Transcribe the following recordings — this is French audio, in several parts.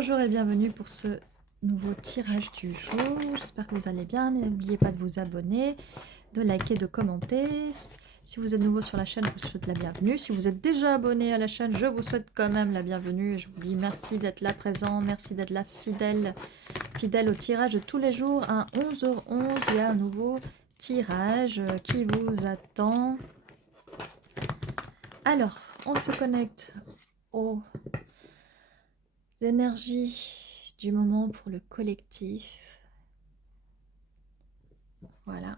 Bonjour et bienvenue pour ce nouveau tirage du jour. J'espère que vous allez bien. N'oubliez pas de vous abonner, de liker, de commenter. Si vous êtes nouveau sur la chaîne, je vous souhaite la bienvenue. Si vous êtes déjà abonné à la chaîne, je vous souhaite quand même la bienvenue. Je vous dis merci d'être là présent, merci d'être là fidèle au tirage de tous les jours. À 11h11, il y a un nouveau tirage qui vous attend. Alors, on se connecte aux énergies du moment pour le collectif. Voilà.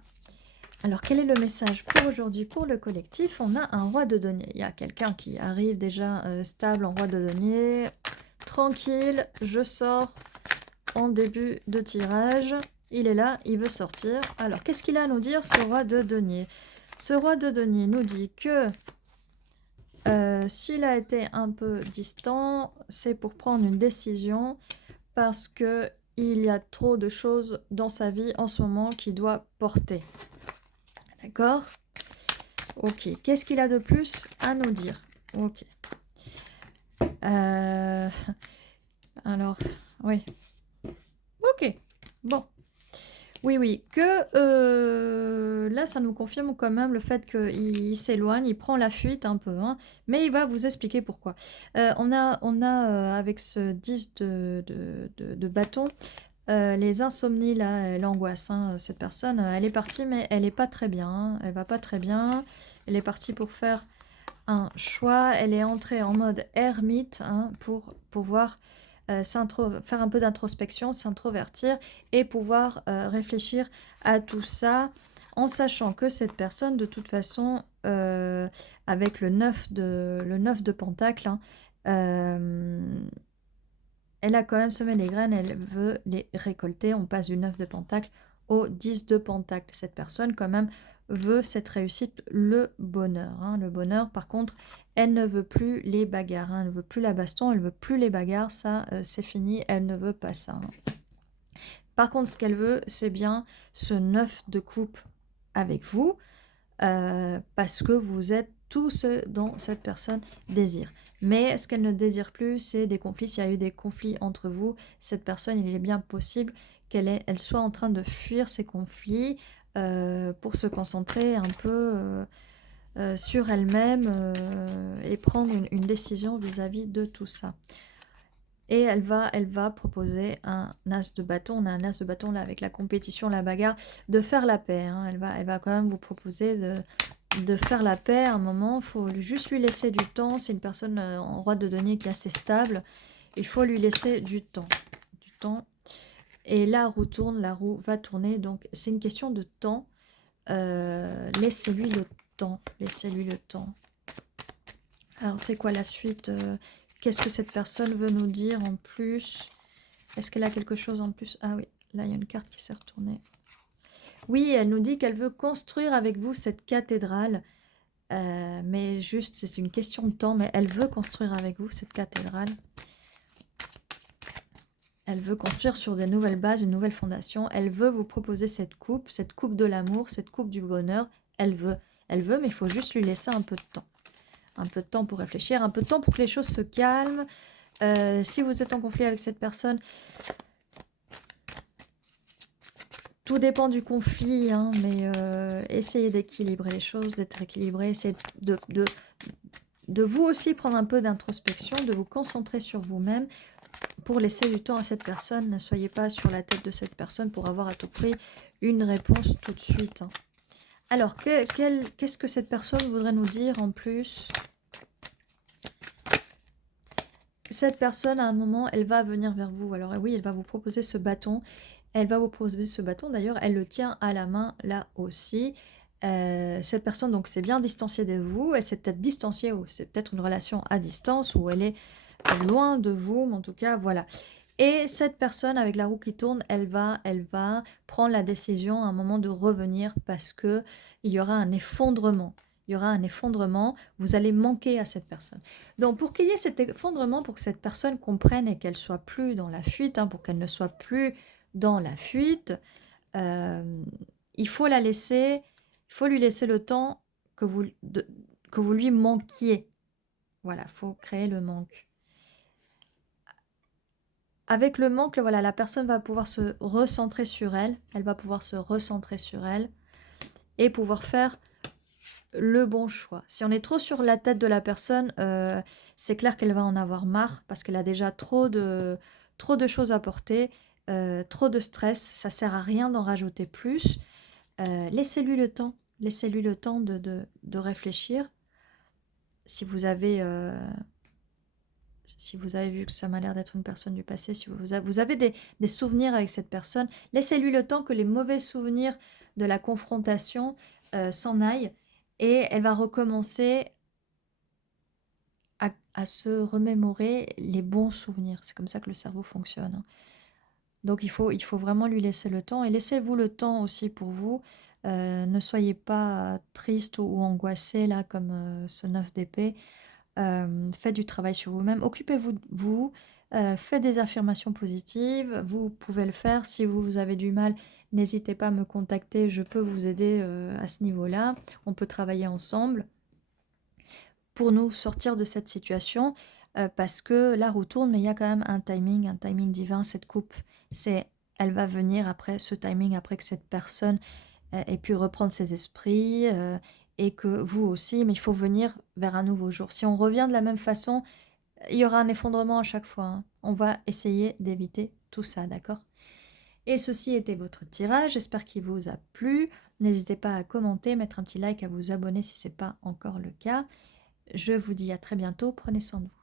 Alors, quel est le message pour aujourd'hui pour le collectif? On a un roi de denier. Il y a quelqu'un qui arrive déjà stable en roi de denier. Tranquille, je sors en début de tirage. Il est là, il veut sortir. Alors, qu'est-ce qu'il a à nous dire, ce roi de denier? Ce roi de denier nous dit que s'il a été un peu distant, c'est pour prendre une décision parce que il y a trop de choses dans sa vie en ce moment qu'il doit porter. D'accord? Ok. Qu'est-ce qu'il a de plus à nous dire? Ok. Alors, oui. Ok. Bon. Oui. Là, ça nous confirme quand même le fait qu'il s'éloigne, il prend la fuite un peu, hein, mais il va vous expliquer pourquoi. On a avec ce 10 de bâton, les insomnies, là, l'angoisse, hein, cette personne, elle est partie, mais elle n'est pas très bien, hein, elle va pas très bien. Elle est partie pour faire un choix, elle est entrée en mode ermite, hein, pour pouvoir faire un peu d'introspection, s'introvertir et pouvoir réfléchir à tout ça en sachant que cette personne, de toute façon, avec le 9 de Pentacle, hein, elle a quand même semé les graines, elle veut les récolter. On passe du 9 de Pentacle au 10 de Pentacle. Cette personne, quand même, veut cette réussite, le bonheur. Hein. Le bonheur, par contre, elle ne veut plus les bagarres. Hein. Elle ne veut plus la baston, elle ne veut plus les bagarres. Ça, c'est fini. Elle ne veut pas ça. Hein. Par contre, ce qu'elle veut, c'est bien ce 9 de coupe avec vous. Parce que vous êtes tout ce dont cette personne désire. Mais ce qu'elle ne désire plus, c'est des conflits. S'il y a eu des conflits entre vous, cette personne, il est bien possible qu'elle soit en train de fuir ces conflits pour se concentrer un peu sur elle-même et prendre une décision vis-à-vis de tout ça. Et elle va proposer un as de bâton. On a un as de bâton là avec la compétition, la bagarre, de faire la paix. Hein. Elle va quand même vous proposer de faire la paix à un moment. Il faut juste lui laisser du temps. C'est une personne en roi de denier qui est assez stable. Il faut lui laisser du temps. Et la roue tourne, la roue va tourner. Donc c'est une question de temps. Laissez-lui le temps. Laissez-lui le temps. Alors c'est quoi la suite? Qu'est-ce que cette personne veut nous dire en plus? Est-ce qu'elle a quelque chose en plus? Ah oui, là il y a une carte qui s'est retournée. Oui, elle nous dit qu'elle veut construire avec vous cette cathédrale. Mais juste, c'est une question de temps, mais elle veut construire avec vous cette cathédrale. Elle veut construire sur des nouvelles bases, une nouvelle fondation. Elle veut vous proposer cette coupe de l'amour, cette coupe du bonheur. Elle veut, mais il faut juste lui laisser un peu de temps. Un peu de temps pour réfléchir, un peu de temps pour que les choses se calment. Si vous êtes en conflit avec cette personne, tout dépend du conflit, hein, mais essayez d'équilibrer les choses, d'être équilibré, essayez de vous aussi prendre un peu d'introspection, de vous concentrer sur vous-même pour laisser du temps à cette personne. Ne soyez pas sur la tête de cette personne pour avoir à tout prix une réponse tout de suite. Hein. Alors, qu'est-ce que cette personne voudrait nous dire en plus? Cette personne, à un moment, elle va venir vers vous. Alors oui, elle va vous proposer ce bâton. Elle va vous proposer ce bâton. D'ailleurs, elle le tient à la main là aussi. Cette personne, donc, s'est bien distanciée de vous. Elle s'est peut-être distanciée ou c'est peut-être une relation à distance où elle est loin de vous. Mais en tout cas, voilà. Et cette personne, avec la roue qui tourne, elle va prendre la décision à un moment de revenir parce qu'il y aura un effondrement. Il y aura un effondrement, vous allez manquer à cette personne. Donc, pour qu'il y ait cet effondrement, pour que cette personne comprenne et qu'elle soit plus dans la fuite, hein, pour qu'elle ne soit plus dans la fuite, il faut la laisser, il faut lui laisser le temps que vous lui manquiez. Voilà, il faut créer le manque. avec le manque, voilà, la personne va pouvoir se recentrer sur elle. Elle va pouvoir se recentrer sur elle et pouvoir faire le bon choix. Si on est trop sur la tête de la personne, c'est clair qu'elle va en avoir marre parce qu'elle a déjà trop de choses à porter, trop de stress. Ça sert à rien d'en rajouter plus. Laissez-lui le temps. Laissez-lui le temps de réfléchir. Si vous avez, si vous avez vu que ça m'a l'air d'être une personne du passé, si vous avez des souvenirs avec cette personne, laissez-lui le temps que les mauvais souvenirs de la confrontation s'en aillent et elle va recommencer à se remémorer les bons souvenirs. C'est comme ça que le cerveau fonctionne, hein. Donc il faut vraiment lui laisser le temps et laissez-vous le temps aussi pour vous. Ne soyez pas triste ou angoissé là comme ce 9 d'épée. Faites du travail sur vous-même, occupez-vous de vous, faites des affirmations positives, vous pouvez le faire. Si vous avez du mal, n'hésitez pas à me contacter, je peux vous aider à ce niveau-là. On peut travailler ensemble pour nous sortir de cette situation parce que la roue tourne, mais il y a quand même un timing divin. Cette coupe, elle va venir après ce timing, après que cette personne ait pu reprendre ses esprits et que vous aussi, mais il faut venir vers un nouveau jour. Si on revient de la même façon, il y aura un effondrement à chaque fois, hein. On va essayer d'éviter tout ça, d'accord? Et ceci était votre tirage, j'espère qu'il vous a plu. N'hésitez pas à commenter, mettre un petit like, à vous abonner si ce n'est pas encore le cas. Je vous dis à très bientôt, prenez soin de vous.